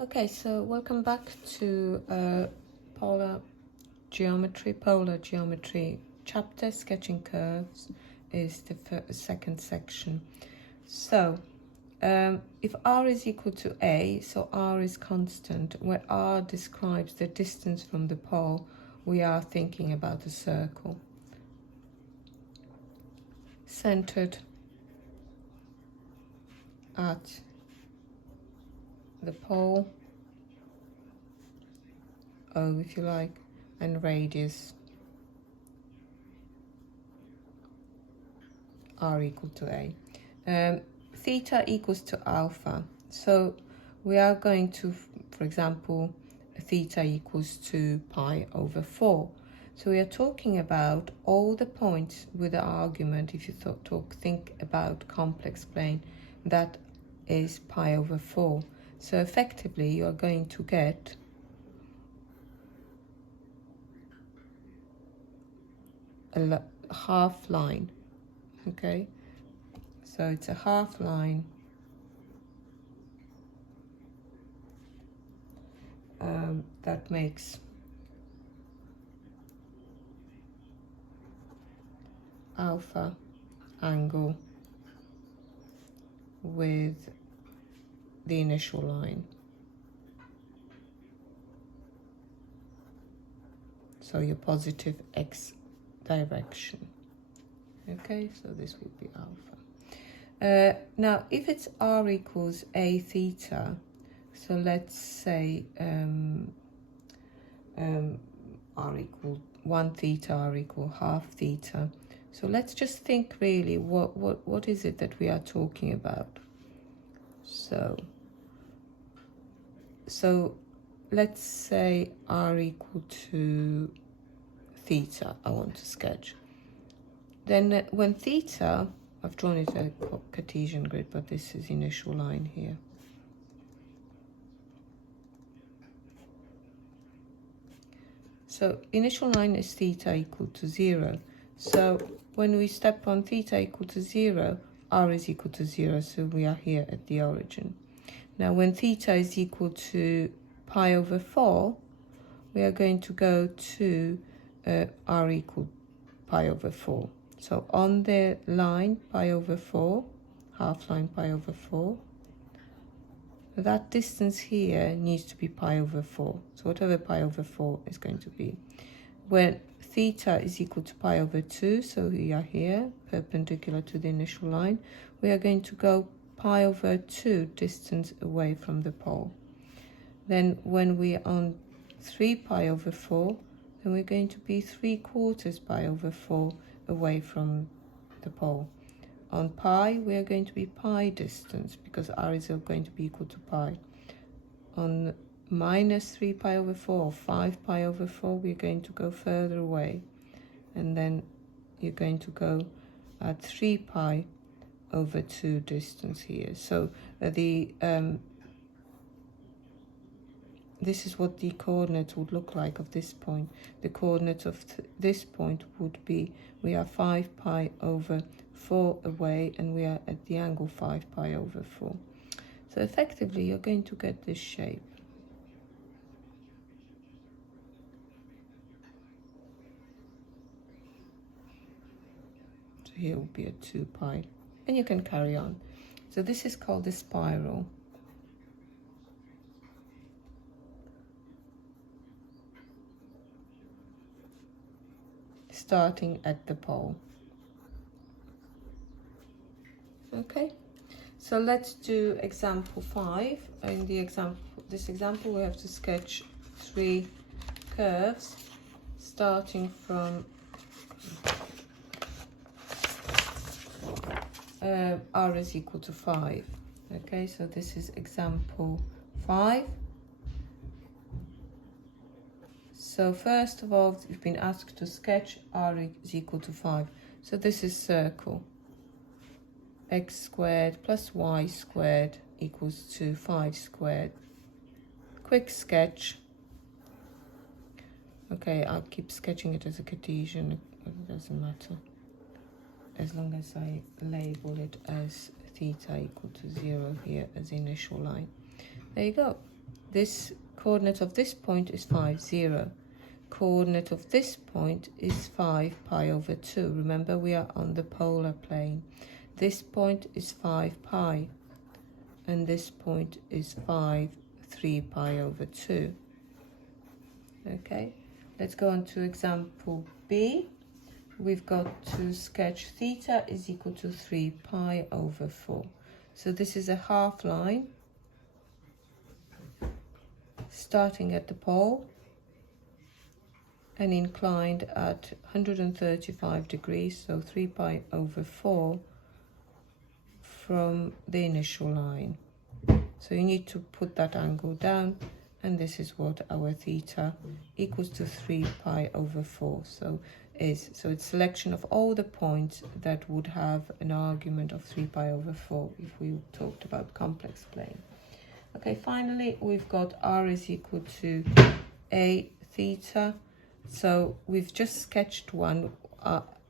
Okay, so welcome back to polar geometry chapter. Sketching curves is the second section. So if r is equal to a, so r is constant, where r describes the distance from the pole, we are thinking about a circle centered at the pole O, if you like, and radius r equal to a. Theta equals to alpha, so we are going to, for example, theta equals to pi over 4. So we are talking about all the points with the argument. If you think about complex plane, that is pi over 4. So effectively you are going to get a half line. Okay, so it's a half line that makes alpha angle with the initial line. So your positive x direction. Okay, so this would be alpha. Now, if it's r equals a theta, so let's say r equal 1 theta, r equal half theta. So let's just think really, what is it that we are talking about? So let's say r equal to theta, I want to sketch. Then when theta, I've drawn it a Cartesian grid, but this is initial line here. So initial line is theta equal to 0. So when we step on theta equal to 0, r is equal to 0, so we are here at the origin. Now when theta is equal to pi over 4, we are going to go to r equal pi over 4. So on the line pi over 4, half line pi over 4, that distance here needs to be pi over 4. So whatever pi over 4 is going to be. When theta is equal to pi over 2, so we are here, perpendicular to the initial line, we are going to go pi over 2 distance away from the pole. Then when we are on 3 pi over 4, then we're going to be 3/4 pi over 4 away from the pole. On pi, we are going to be pi distance, because r is going to be equal to pi. On minus 3 pi over 4 or 5 pi over 4, we're going to go further away. And then you're going to go at 3 pi over 2 distance here. So this is what the coordinates would look like of this point. The coordinates of this point would be, we are 5 pi over 4 away, and we are at the angle 5 pi over 4. So effectively, you're going to get this shape. So here will be a 2 pi, and you can carry on. So this is called a spiral. Starting at the pole. Okay, so let's do example 5. In this example, we have to sketch 3 curves starting from r is equal to 5. Okay, so this is example 5. So first of all, you've been asked to sketch r is equal to 5. So this is circle. X squared plus y squared equals to 5 squared. Quick sketch. Okay, I'll keep sketching it as a Cartesian, it doesn't matter, as long as I label it as theta equal to 0 here as initial line. There you go. this coordinate of this point is 5, 0. Coordinate of this point is 5 pi over 2. Remember, we are on the polar plane. This point is 5 pi, and this point is 3 pi over 2. Okay, let's go on to example B. We've got to sketch theta is equal to 3 pi over 4. So this is a half line starting at the pole and inclined at 135 degrees, so 3 pi over 4 from the initial line. So you need to put that angle down, and this is what our theta equals to 3 pi over 4. So it's selection of all the points that would have an argument of 3 pi over 4 if we talked about complex plane. Okay, finally we've got r is equal to a theta. So we've just sketched one,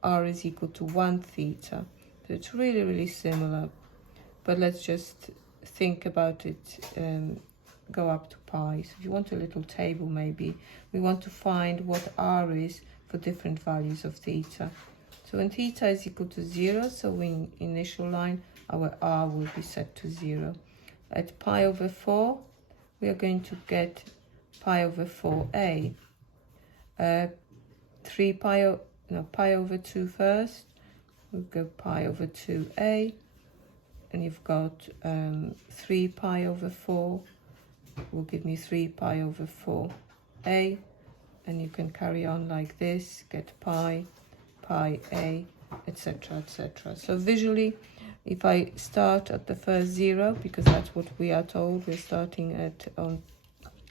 r is equal to 1 theta. So it's really similar, but let's just think about it, go up to pi. So if you want a little table, maybe we want to find what r is for different values of theta. So when theta is equal to 0, so in initial line, our r will be set to 0. At pi over 4, we are going to get pi over 4a. pi over 2 first, we'll go pi over 2a, and you've got 3 pi over 4 will give me 3 pi over 4a, and you can carry on like this, get pi a, etc, etc. So visually, if I start at the first 0, because that's what we are told, we're starting at on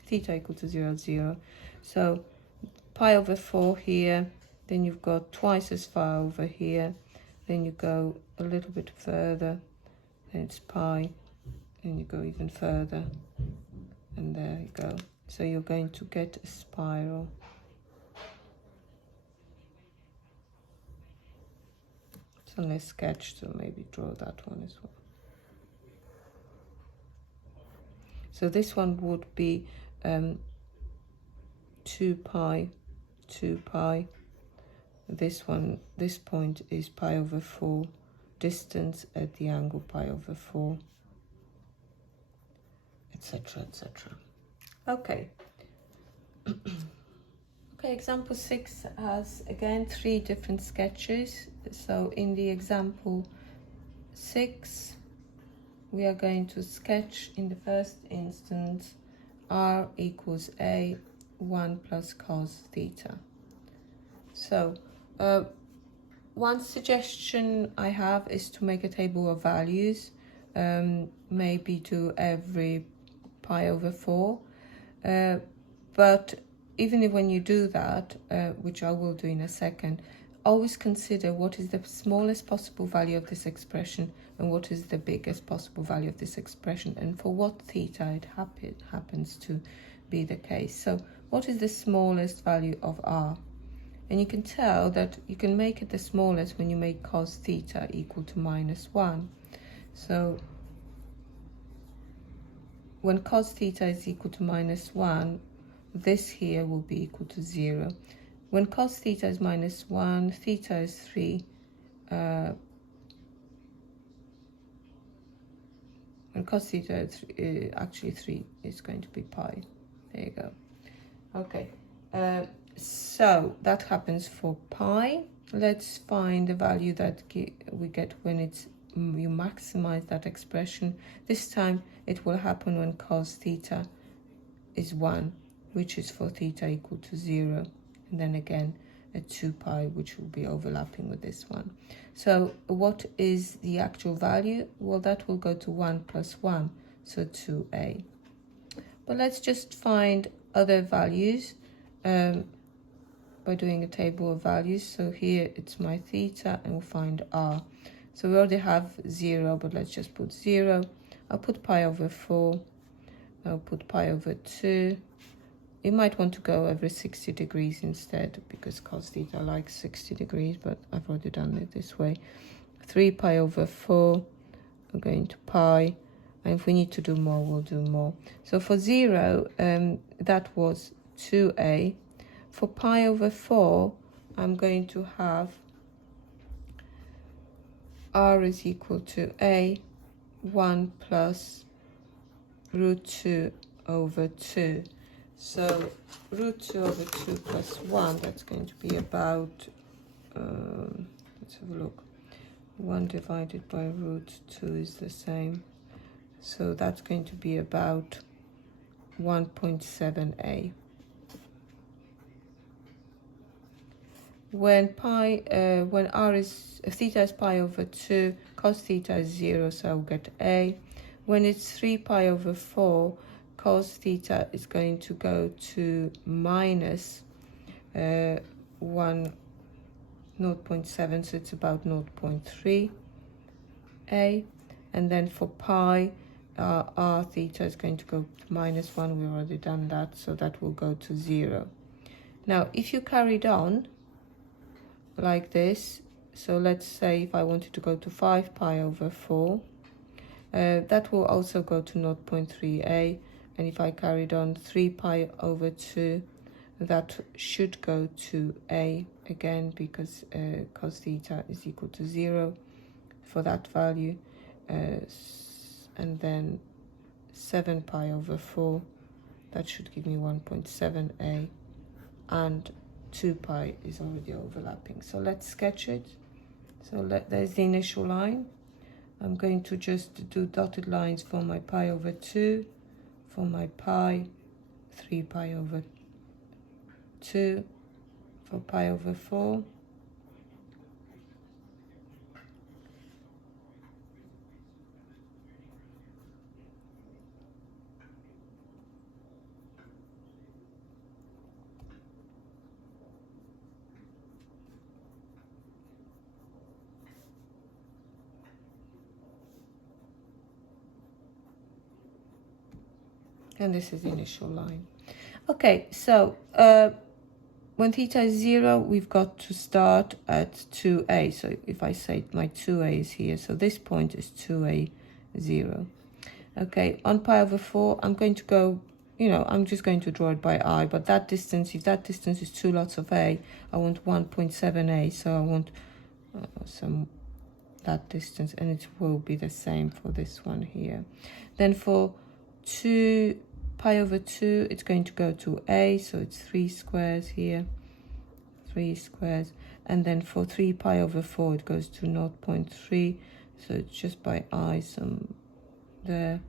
theta equal to 0, 0. So pi over 4 here, then you've got twice as far over here, then you go a little bit further, then it's pi, and you go even further, and there you go. So you're going to get a spiral. So let's sketch, so maybe draw that one as well. So this one would be 2 pi. This point is pi over 4, distance at the angle pi over 4, etc, etc. Okay. Okay, example 6 has again 3 different sketches. So in the example 6, we are going to sketch in the first instance r equals a 1 plus cos theta. So one suggestion I have is to make a table of values, maybe do every pi over 4, but even if when you do that, which I will do in a second, always consider what is the smallest possible value of this expression and what is the biggest possible value of this expression, and for what theta it happens to be the case. So what is the smallest value of r? And you can tell that you can make it the smallest when you make cos theta equal to -1. So when cos theta is equal to -1, this here will be equal to 0. When cos theta is -1, theta is 3. When cos theta is actually 3 is going to be pi. There you go. Okay. So that happens for pi. Let's find the value that we get when you maximize that expression. This time it will happen when cos theta is 1, which is for theta equal to 0, and then again at 2 pi, which will be overlapping with this one. So what is the actual value? Well, that will go to 1 plus 1, so 2a. But let's just find other values by doing a table of values. So here it's my theta, and we'll find r. So we already have 0, but let's just put 0. I'll put pi over 4. I'll put pi over 2. You might want to go every 60 degrees instead, because cos theta likes 60 degrees, but I've already done it this way. 3 pi over 4, I'm going to pi. And if we need to do more, we'll do more. So for 0, that was 2a. For pi over 4, I'm going to have r is equal to a 1 plus root 2 over 2. So root 2 over 2 plus 1, that's going to be about, let's have a look. 1 divided by root 2 is the same. So that's going to be about 1.7a. When theta is pi over 2, cos theta is 0, so I'll get a. When it's 3 pi over 4, cos theta is going to go to minus 0.7, so it's about 0.3 a. And then for pi, r theta is going to go to minus 1. We've already done that, so that will go to 0. Now, if you carried on like this, so let's say if I wanted to go to 5 pi over 4, that will also go to 0.3a. And if I carried on 3 pi over 2, that should go to a again, because cos theta is equal to 0 for that value. And then 7 pi over 4, that should give me 1.7a, and 2 pi is already overlapping. So let's sketch it. So there's the initial line. I'm going to just do dotted lines for my pi over 2, for my pi, 3 pi over 2, for pi over 4, and this is the initial line. Okay, so when theta is 0, we've got to start at 2a. So if I say my 2a is here, so this point is 2a 0. Okay, on pi over 4, I'm going to go, I'm just going to draw it by eye, but that distance, if that distance is 2 lots of a, I want 1.7a, so I want that distance, and it will be the same for this one here. Then for 2 pi over 2, it's going to go to a, so it's 3 squares here, 3 squares. And then for 3 pi over 4, it goes to 0.3, so it's just by eye, some there,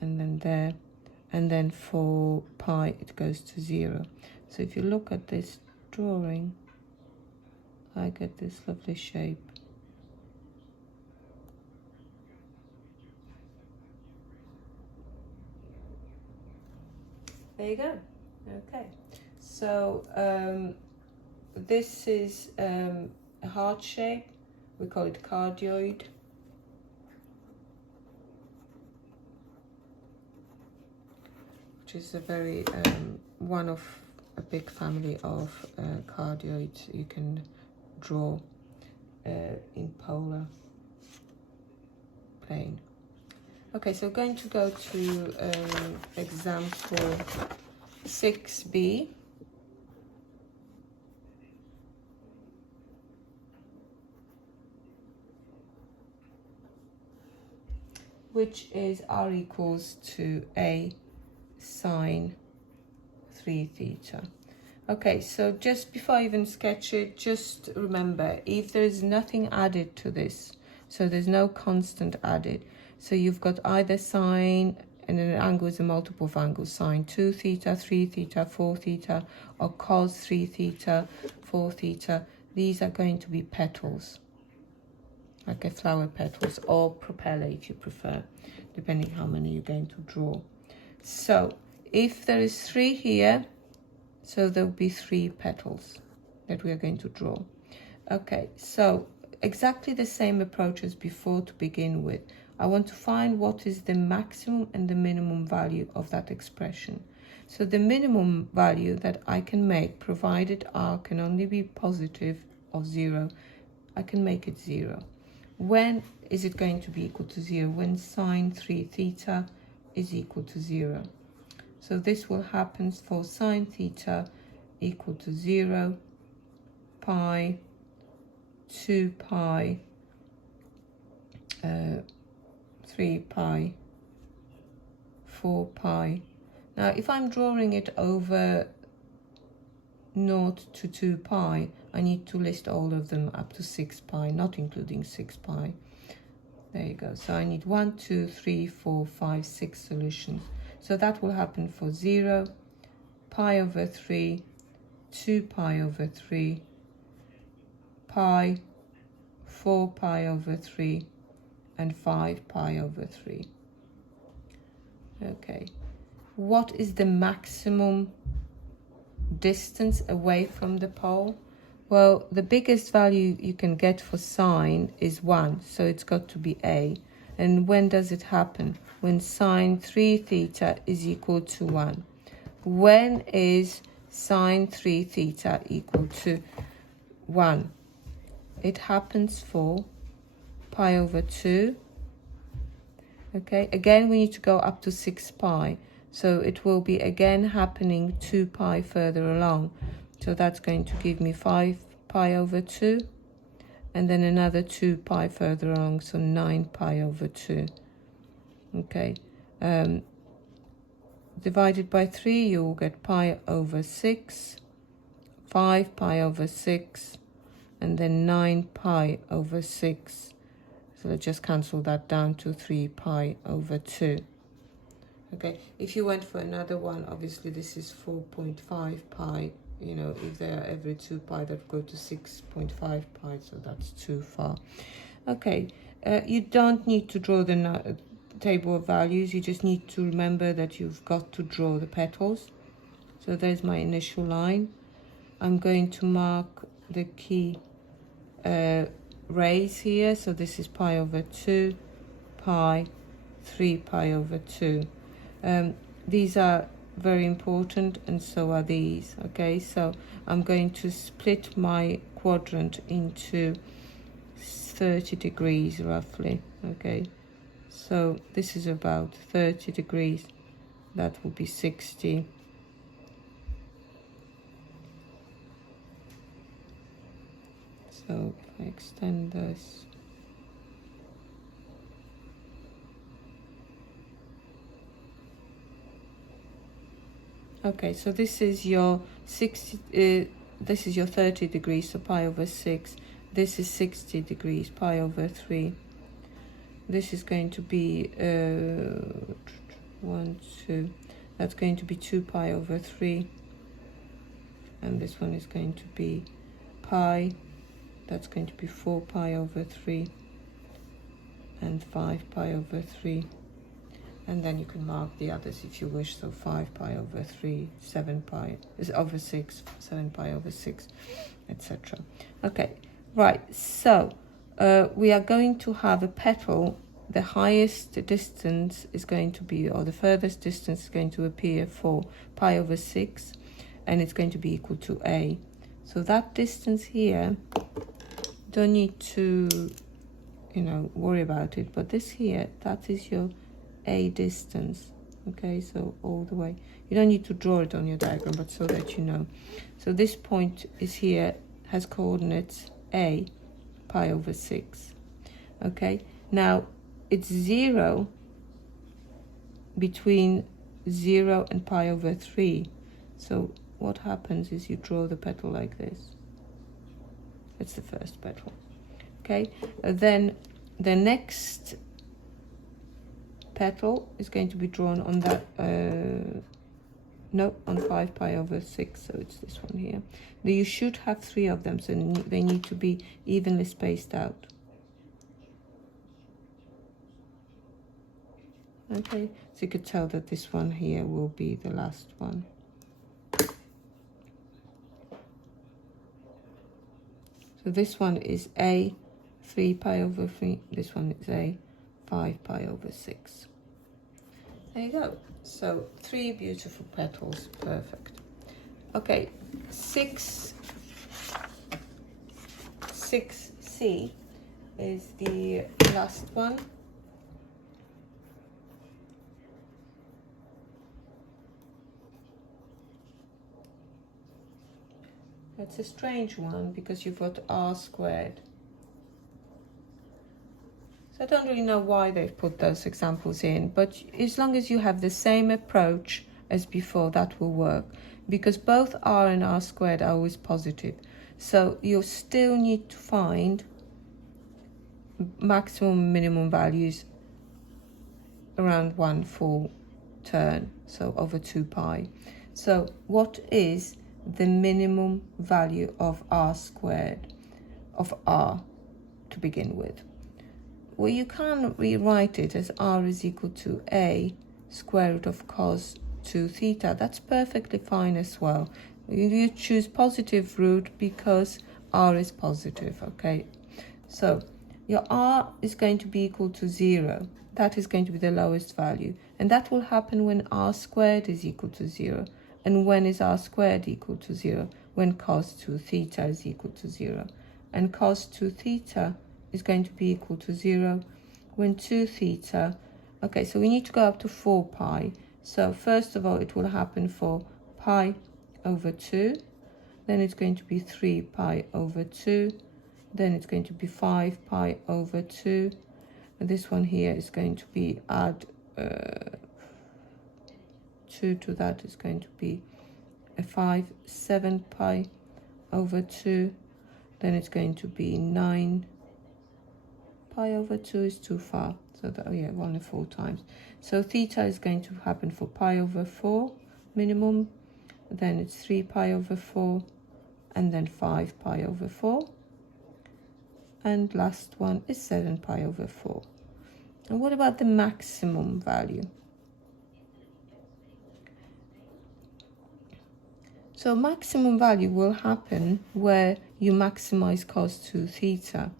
and then there. And then for pi, it goes to 0. So if you look at this drawing, I get this lovely shape. There you go. Okay, so this is a heart shape. We call it cardioid. Which is a very one of a big family of cardioids you can draw in polar plane. Okay, so we're going to go to example 6b. Which is r equals to a sine 3 theta. Okay, so just before I even sketch it, just remember, if there is nothing added to this, so there's no constant added, so you've got either sine, and an angle is a multiple of angles, sine 2 theta, 3 theta, 4 theta, or cos 3 theta, 4 theta. These are going to be petals, like a flower petals, or propeller if you prefer, depending how many you're going to draw. So if there is 3 here, so there will be 3 petals that we are going to draw. Okay, so exactly the same approach as before to begin with. I want to find what is the maximum and the minimum value of that expression. So the minimum value that I can make, provided r can only be positive of 0, I can make it 0. When is it going to be equal to 0? When sine 3 theta is equal to 0. So this will happen for sine theta equal to 0, pi, 2 pi, 3 pi, 4 pi. Now if I'm drawing it over 0 to 2 pi, I need to list all of them up to 6 pi, not including 6 pi. There you go. So I need 1, 2, 3, 4, 5, 6 solutions. So that will happen for 0, pi over 3, 2 pi over 3, pi, 4 pi over 3, and 5 pi over 3. Okay. What is the maximum distance away from the pole? Well, the biggest value you can get for sine is 1, so it's got to be A. And when does it happen? When sine 3 theta is equal to 1. When is sine 3 theta equal to 1? It happens for pi over 2. Okay, again we need to go up to 6 pi. So it will be again happening 2 pi further along. So that's going to give me 5 pi over 2. And then another 2 pi further along, so 9 pi over 2. Okay. Divided by 3, you will get pi over 6, 5 pi over 6, and then 9 pi over 6. So let's just cancel that down to 3 pi over 2. Okay, if you went for another one, obviously this is 4.5 pi. You know, if they are every 2 pi, that go to 6.5 pi, so that's too far. Okay, you don't need to draw the table of values. You just need to remember that you've got to draw the petals. So there's my initial line. I'm going to mark the key rays here. So this is pi over 2, pi, 3 pi over 2. These are very important, and so are these. Okay, so I'm going to split my quadrant into 30 degrees roughly. Okay, so this is about 30 degrees. That will be 60. So if I extend this, okay, so this is your 60, this is your 30 degrees, so pi over 6. This is 60 degrees, pi over 3. This is going to be 1, 2. That's going to be 2 pi over 3. And this one is going to be pi. That's going to be 4 pi over 3. And 5 pi over 3. And then you can mark the others if you wish. So 5 pi over 3, 7 pi is over 6, 7 pi over 6, etc. Okay, right. So we are going to have a petal. The highest distance is going to be, or the furthest distance is going to appear for pi over 6, and it's going to be equal to A. So that distance here, don't need to, you know, worry about it. But this here, that is your A distance. Okay, so all the way. You don't need to draw it on your diagram, but so that you know. So this point is here, has coordinates A, pi over 6. Okay, now it's 0 between 0 and pi over 3. So what happens is you draw the petal like this. That's the first petal. Okay, then the next petal is going to be drawn on that, no, on 5 pi over 6, so it's this one here. Now you should have 3 of them, so they need to be evenly spaced out. Okay, so you could tell that this one here will be the last one. So this one is A, 3 pi over 3. This one is A, 5 pi over 6. There you go. So 3 beautiful petals. Perfect. Okay, 6C. is the last one. It's a strange one because you've got r squared. So I don't really know why they've put those examples in, but as long as you have the same approach as before, that will work, because both r and r squared are always positive. So you still need to find maximum minimum values around 1 full turn, so over 2 pi. So what is the minimum value of r squared, of r, to begin with? Well, you can rewrite it as r is equal to a square root of cos 2 theta. That's perfectly fine as well. You choose positive root because r is positive, okay? So your r is going to be equal to 0. That is going to be the lowest value. And that will happen when r squared is equal to 0. And when is r squared equal to 0? When cos 2 theta is equal to 0. And cos 2 theta is going to be equal to 0 when 2 theta, okay, so we need to go up to 4 pi. So first of all, it will happen for pi over 2, then it's going to be 3 pi over 2, then it's going to be 5 pi over 2, and this one here is going to be add 2 to that is going to be a 7 pi over 2, then it's going to be 9 pi over 2 is too far, so that, oh yeah, only 4 times. So theta is going to happen for pi over 4 minimum, then it's 3 pi over 4, and then 5 pi over 4, and last one is 7 pi over 4. And what about the maximum value? So maximum value will happen where you maximize cos 2 theta.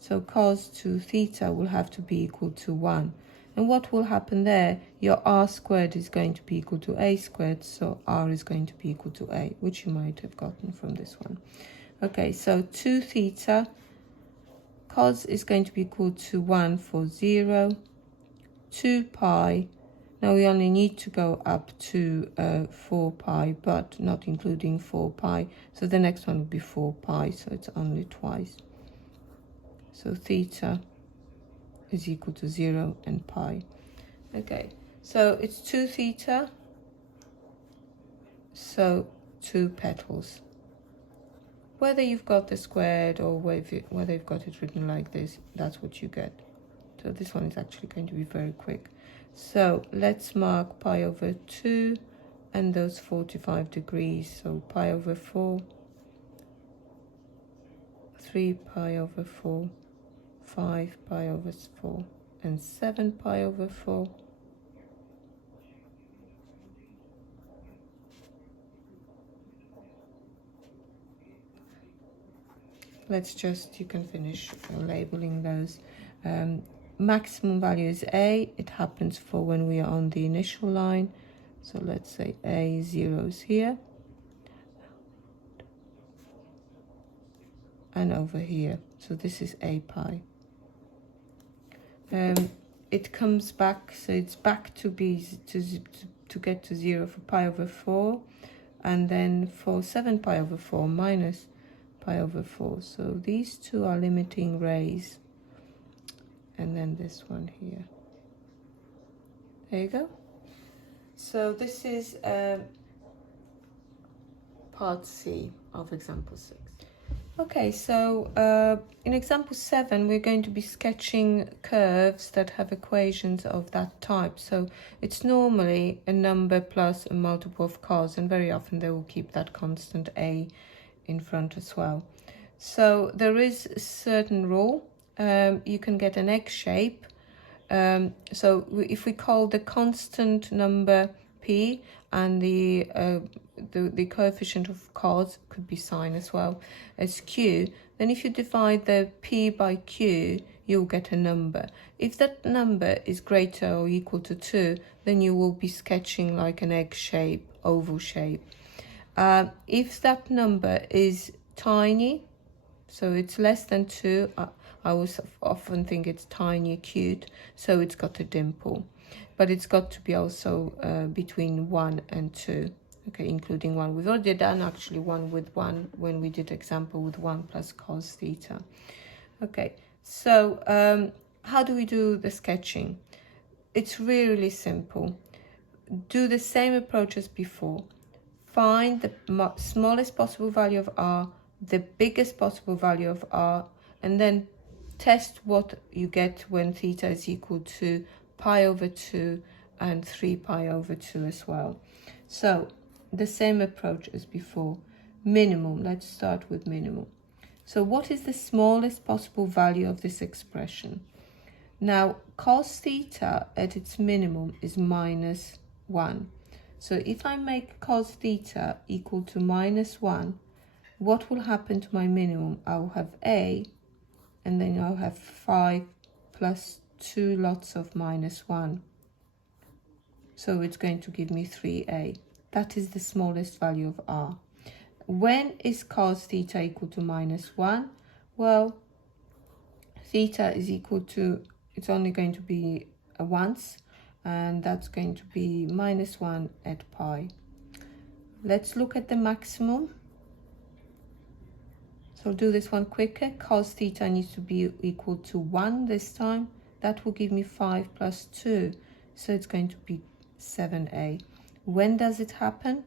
So cos 2 theta will have to be equal to 1. And what will happen there? Your r squared is going to be equal to a squared, so r is going to be equal to a, which you might have gotten from this one. Okay, so 2 theta, cos is going to be equal to 1 for 0, 2 pi. Now we only need to go up to 4 pi, but not including 4 pi. So the next one would be 4 pi, so it's only twice. So theta is equal to 0 and pi. Okay, so it's 2 theta, so 2 petals. Whether you've got the squared or whether you've got it written like this, that's what you get. So this one is actually going to be very quick. So let's mark pi over 2 and those 45 degrees. So pi over 4, 3 pi over 4, 5 pi over 4, and 7 pi over 4. Let's just, you can finish labeling those. Maximum value is a. It happens for when we are on the initial line. So let's say a 0 is here. And over here. So this is a pi. It comes back, so it's back to be to get to 0 for pi over 4, and then for 7 pi over 4 minus pi over 4. So these two are limiting rays, and then this one here. There you go. So this is part C of example 6. Okay, so in example 7, we're going to be sketching curves that have equations of that type. So it's normally a number plus a multiple of cos, and very often they will keep that constant a in front as well. So there is a certain rule. You can get an egg shape. So if we call the constant number p and the coefficient of cos, could be sine as well, as q, then if you divide the p by q, you'll get a number. If that number is greater or equal to 2, then you will be sketching like an egg shape, oval shape. If that number is tiny, so it's less than 2, I always often think it's tiny, cute, so it's got a dimple. But it's got to be also between 1 and 2. Okay, including 1. We've already done actually 1 with 1 when we did example with 1 plus cos theta. Okay, so how do we do the sketching? It's really simple. Do the same approach as before. Find the smallest possible value of r, the biggest possible value of r, and then test what you get when theta is equal to pi over 2 and 3 pi over 2 as well. So the same approach as before. Minimum, let's start with minimum. So what is the smallest possible value of this expression? Now cos theta at its minimum is minus 1. So if I make cos theta equal to minus 1, what will happen to my minimum? I'll have a, and then I'll have 5 plus 2 lots of minus 1. So it's going to give me 3a. That is the smallest value of r. When is cos theta equal to minus 1? Well, theta is equal to, it's only going to be a once, and that's going to be minus 1 at pi. Let's look at the maximum. So do this one quicker. Cos theta needs to be equal to 1 this time. That will give me 5 plus 2. So it's going to be 7a. When does it happen?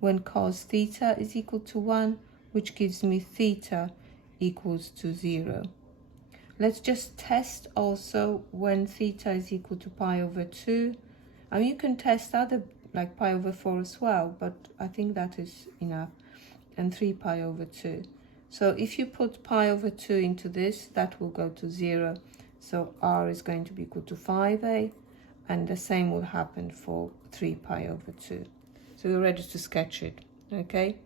When cos theta is equal to 1, which gives me theta equals to 0. Let's just test also when theta is equal to pi over 2. I mean, you can test other, like pi over 4 as well, but I think that is enough. And 3 pi over 2. So if you put pi over 2 into this, that will go to 0. So r is going to be equal to 5a, and the same will happen for 3 pi over 2. So we're ready to sketch it, okay?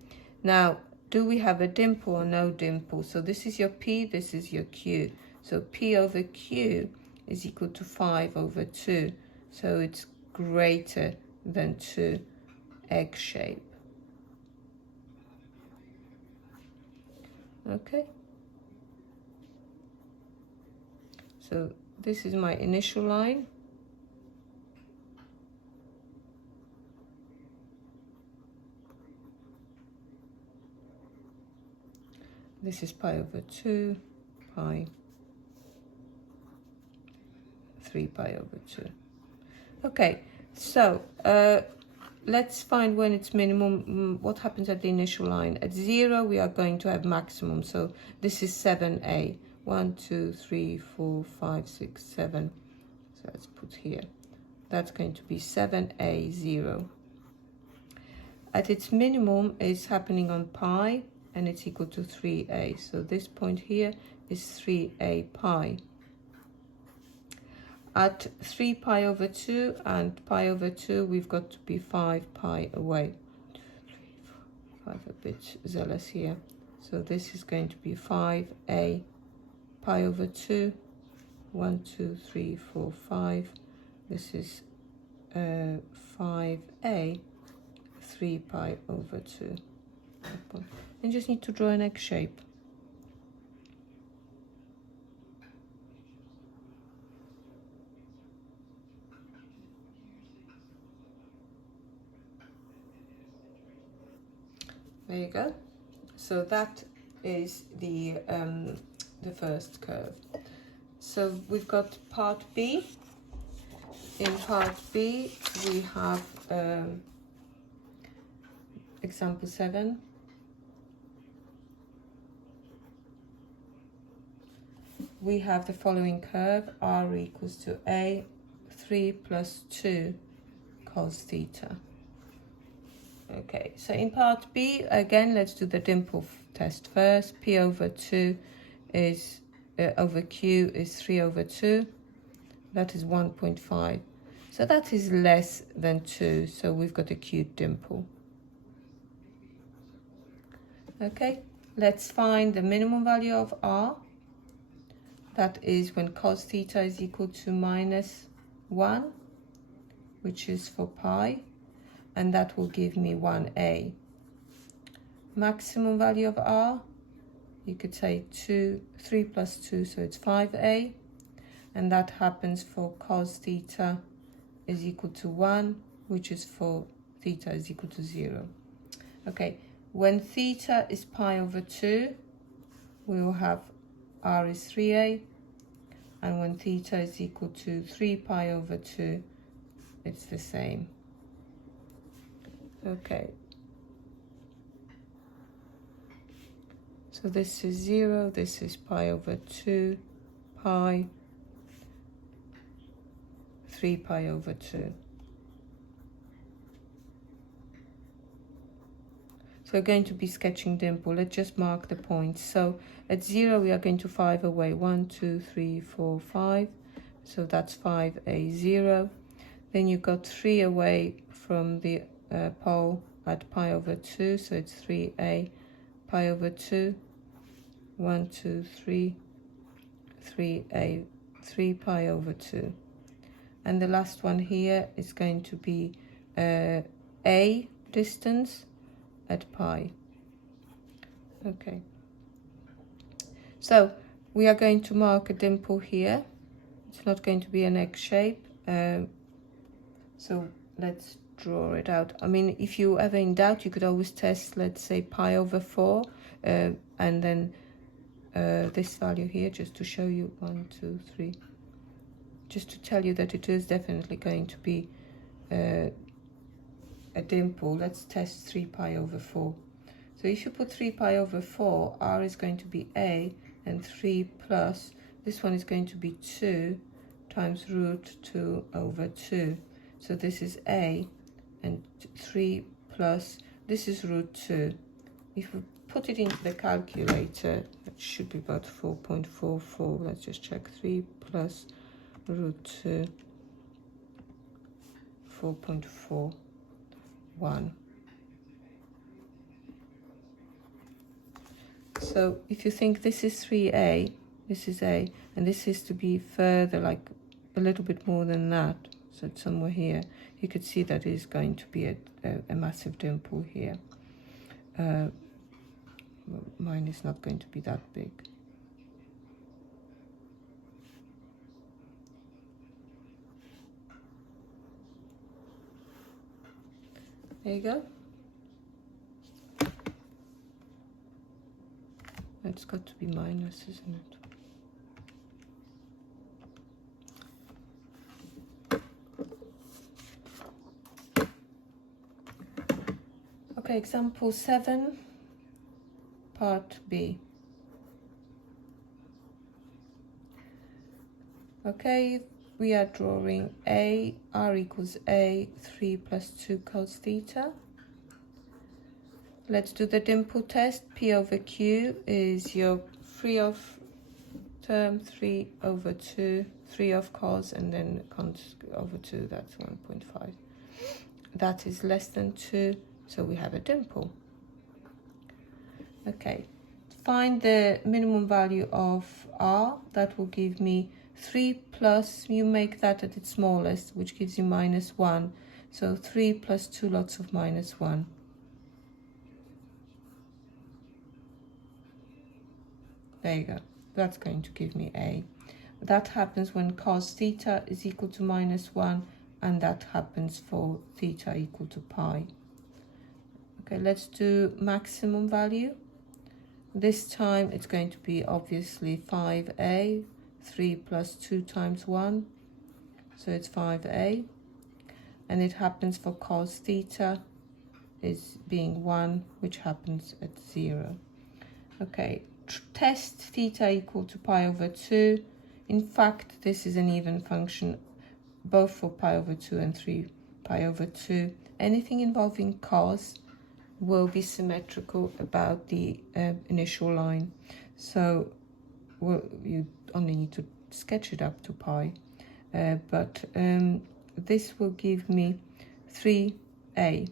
Now, do we have a dimple or no dimple? So this is your P, this is your Q. So P over Q is equal to 5 over 2. So it's greater than 2, egg shape. Okay. So this is my initial line. This is pi over 2, pi, 3 pi over 2. Okay, so let's find when it's minimum. What happens at the initial line? At 0, we are going to have maximum. So this is 7a. 1, 2, 3, 4, 5, 6, 7. So let's put here. That's going to be 7a, 0. At its minimum is happening on pi, and it's equal to 3a. So this point here is 3a pi. At 3 pi over 2 and pi over 2, we've got to be 5 pi away. 2, 3, 4, 5, a bit zealous here. So this is going to be 5a pi over 2. 1, 2, 3, 4, 5. This is 5a, 3 pi over 2. And just need to draw an egg shape. There you go. So that is the first curve. So we've got part B. In part B, we have example 7. We have the following curve, r equals to a, 3 plus 2 cos theta. Okay, so in part B, again, let's do the dimple test first. P over 2 is, over Q is 3 over 2. That is 1.5. So that is less than 2, so we've got a cute dimple. Okay, let's find the minimum value of r. That is when cos theta is equal to minus 1, which is for pi, and that will give me 1a. Maximum value of r you could say 3 plus 2, so it's 5a, and that happens for cos theta is equal to 1, which is for theta is equal to 0. Okay, when theta is pi over 2, we will have r is 3a, and when theta is equal to 3 pi over 2, it's the same. Okay, so this is 0, this is pi over 2, pi, 3 pi over 2. So we're going to be sketching dimple. Let's just mark the points. So at 0, we are going to 5 away. 1, 2, 3, 4, 5. So that's 5a 0. Then you got 3 away from the pole at pi over 2. So it's 3a pi over 2. 1, 2, 3, 3a, 3 pi over 2. And the last one here is going to be a distance at pi. Okay, so we are going to mark a dimple here. It's not going to be an egg shape, so let's draw it out. I mean, if you ever in doubt, you could always test, let's say, pi over 4, and then this value here, just to show you 1, 2, 3, just to tell you that it is definitely going to be a dimple. Let's test 3 pi over 4. So if you put 3 pi over 4, r is going to be a, and 3 plus, this one is going to be 2 times root 2 over 2. So this is a, and 3 plus, this is root 2. If we put it into the calculator, it should be about 4.44. Let's just check. 3 plus root 2, 4.41. So if you think this is 3a, this is a, and this is to be further, like a little bit more than that, so it's somewhere here, you could see that is going to be a massive dimple here. Mine is not going to be that big. There you go. It's got to be minus, isn't it? Okay, example 7, part B. Okay, we are drawing r equals a, 3 plus 2 cos theta. Let's do the dimple test. P over Q is your free of term, 3 over 2, 3 of cos, and then cos over 2, that's 1.5. That is less than 2, so we have a dimple. Okay, find the minimum value of r. That will give me 3 plus, you make that at its smallest, which gives you minus 1. So 3 plus 2 lots of minus 1. There you go. That's going to give me a. That happens when cos theta is equal to minus 1, and that happens for theta equal to pi. Okay, let's do maximum value. This time it's going to be obviously 5a, 3 plus 2 times 1, so it's 5a. And it happens for cos theta is being 1, which happens at 0. Okay, test theta equal to pi over 2. In fact, this is an even function, both for pi over 2 and 3 pi over 2. Anything involving cos will be symmetrical about the initial line. So you only need to sketch it up to pi. But this will give me 3a.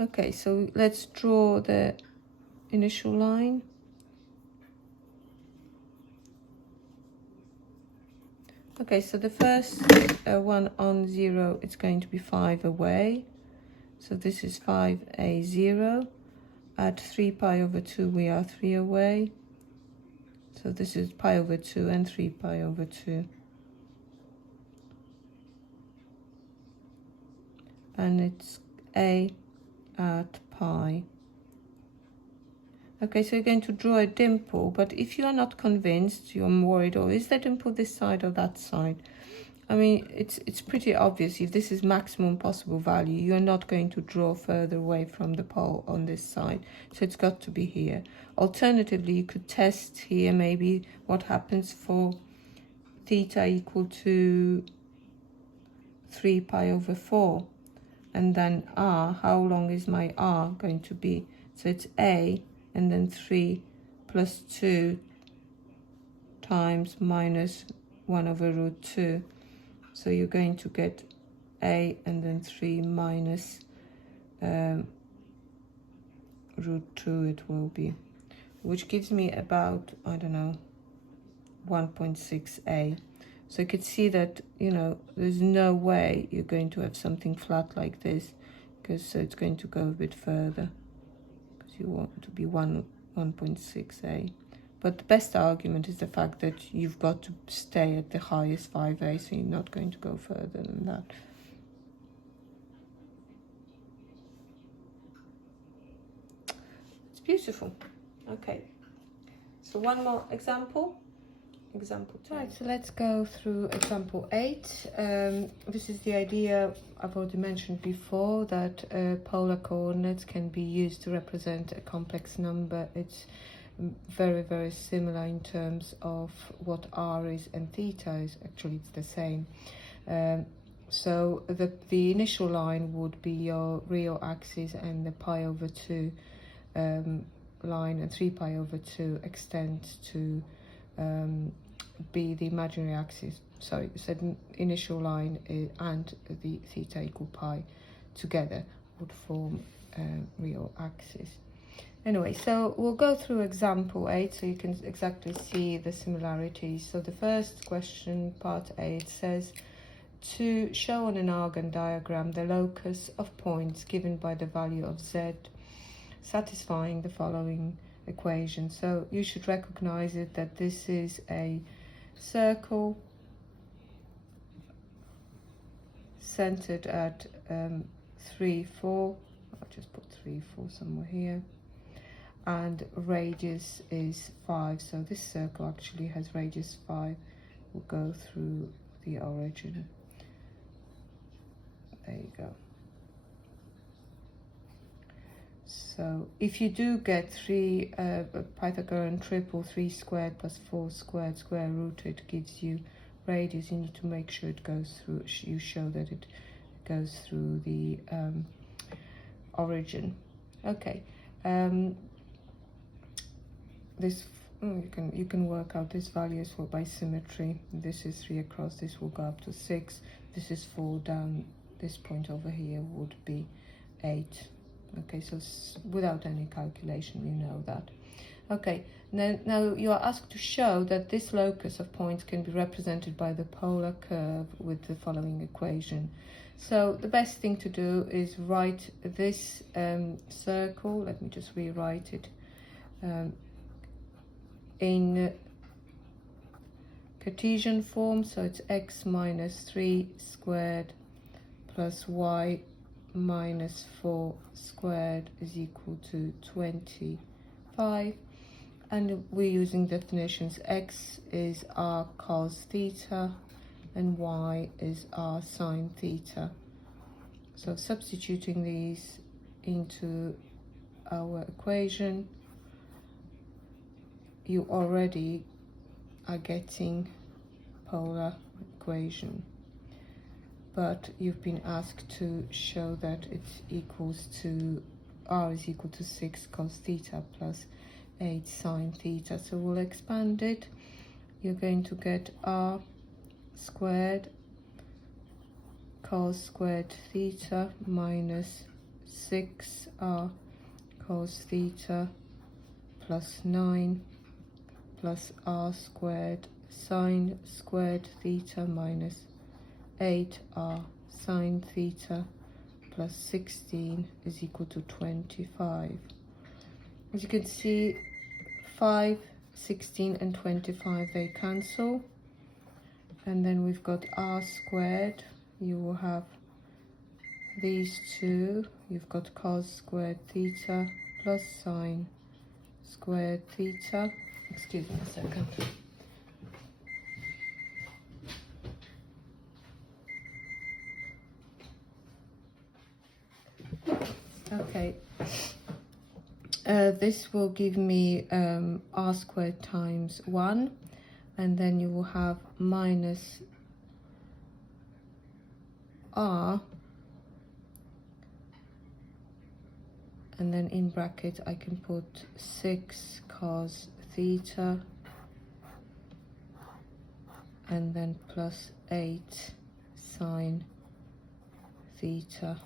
Okay, so let's draw the initial line. Okay, so the first one on 0, it's going to be 5 away. So this is 5a0. Add 3 pi over 2, we are 3 away. So this is pi over 2 and 3 pi over 2. And it's a at pi. Okay, so you're going to draw a dimple, but if you are not convinced, you're worried, or is the dimple this side or that side? I mean, it's pretty obvious. If this is maximum possible value, you're not going to draw further away from the pole on this side. So it's got to be here. Alternatively, you could test here maybe what happens for theta equal to 3 pi over 4. And then r, how long is my r going to be? So it's a, and then 3 plus 2 times minus 1 over root 2. So you're going to get a and then 3 minus root 2 it will be, which gives me about, I don't know, 1.6a. So you could see that, you know, there's no way you're going to have something flat like this, because so it's going to go a bit further, because you want to be 1.6a. But the best argument is the fact that you've got to stay at the highest 5a, so you're not going to go further than that. It's beautiful. Okay, so one more example. Example 2. Right, so let's go through example 8. This is the idea I've already mentioned before, that polar coordinates can be used to represent a complex number. It's very, very similar in terms of what r is and theta is. Actually, it's the same. So the initial line would be your real axis, and the pi over 2 line and 3 pi over 2 extends to be the imaginary axis. Sorry, so the initial line and the theta equal pi together would form real axis. Anyway, so we'll go through example 8 so you can exactly see the similarities. So the first question, part A, it says to show on an Argand diagram the locus of points given by the value of z satisfying the following equation. So you should recognize it that this is a circle centered at 3, 4. I'll just put 3, 4 somewhere here. And radius is 5. So this circle actually has radius 5. We'll go through the origin. There you go. So if you do get Pythagorean triple, 3 squared plus 4 squared square rooted gives you radius, you need to make sure it goes through, you show that it goes through the origin. Okay, this you can work out this value is for by symmetry. This is 3 across, this will go up to 6. This is 4 down, this point over here would be 8. Okay, so without any calculation, you know that. Okay, now you are asked to show that this locus of points can be represented by the polar curve with the following equation. So the best thing to do is write this circle. Let me just rewrite it in Cartesian form. So it's x minus 3 squared plus y minus 4 squared is equal to 25, and we're using definitions. X is r cos theta and y is r sine theta. So substituting these into our equation, you already are getting polar equation. But you've been asked to show that it's equals to, r is equal to 6 cos theta plus 8 sine theta. So we'll expand it. You're going to get r squared cos squared theta minus 6r cos theta plus 9 plus r squared sine squared theta minus 8r sine theta plus 16 is equal to 25. As you can see, 5, 16 and 25, they cancel. And then we've got r squared. You will have these two. You've got cos squared theta plus sine squared theta. Excuse me a second. Okay. This will give me r squared times 1, and then you will have minus r, and then in bracket I can put 6 cos theta, and then plus 8 sine theta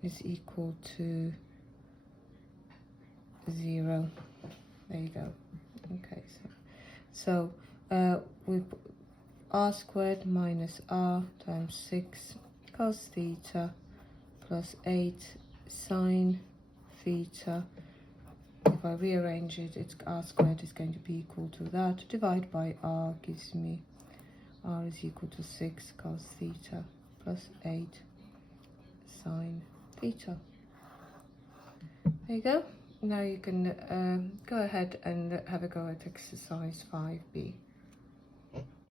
is equal to 0. There you go. Okay, so we put r squared minus r times 6 cos theta plus 8 sine theta. If I rearrange it, it's r squared is going to be equal to that. Divide by r gives me r is equal to 6 cos theta plus 8 sine theta. There you go. Now you can go ahead and have a go at exercise 5b.